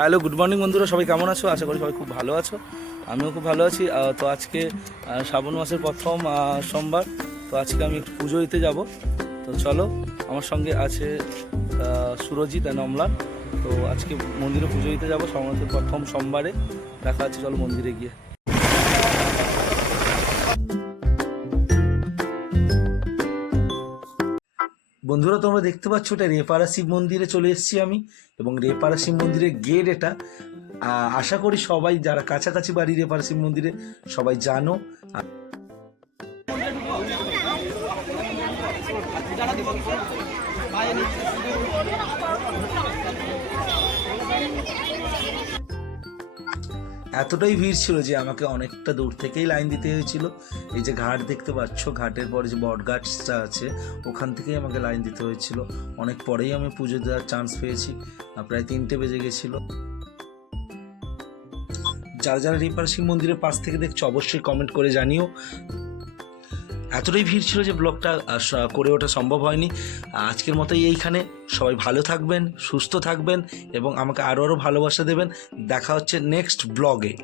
Hello, good morning বন্ধুরা, সবাই কেমন আছো? আশা করি সবাই খুব ভালো আছো। আমিও খুব ভালো আছি। তো আজকে শ্রাবণ মাসের প্রথম সোমবার। তো আজকে আমি একটু পুজো দিতে যাব। তো চলো, আমার সঙ্গে আছে সুরজিৎ আর অম্লান। তো আজকে মন্দিরে পুজো দিতে যাবো শ্রাবণ মাসের প্রথম সোমবারে। দেখা যাচ্ছে, চলো মন্দিরে গিয়ে। বন্ধুরা, তোমরা দেখতে পাচ্ছ এটা রেপারা শিব মন্দিরে চলে এসেছি আমি, এবং রেপারা শিব মন্দিরের গেট এটা। আশা করি সবাই যারা কাছাকাছি বাড়ি রেপারা শিব মন্দিরে সবাই জানো। এতটাই ভিড় ছিল যে আমাকে অনেকটা দূর থেকেই লাইন দিতে হয়েছিল। এই যে ঘাট দেখতে পাচ্ছ, ঘাটের পরে যে বট গাছটা আছে ওখান থেকেই আমাকে লাইন দিতে হয়েছিল। অনেক পরেই আমি পুজো দেওয়ার চান্স পেয়েছি, প্রায় 3টে বেজে গেছিল। যারা যারা রেপারা শিব মন্দিরের পাশ থেকে দেখছো অবশ্যই কমেন্ট করে জানিও। এতটাই ভিড় ছিল যে ব্লগটা করে ওঠা সম্ভব হয়নি। আজকের মতোই এইখানে। সবাই ভালো থাকবেন, সুস্থ থাকবেন এবং আমাকে আরও ভালোবাসা দেবেন। দেখা হচ্ছে নেক্সট ব্লগে।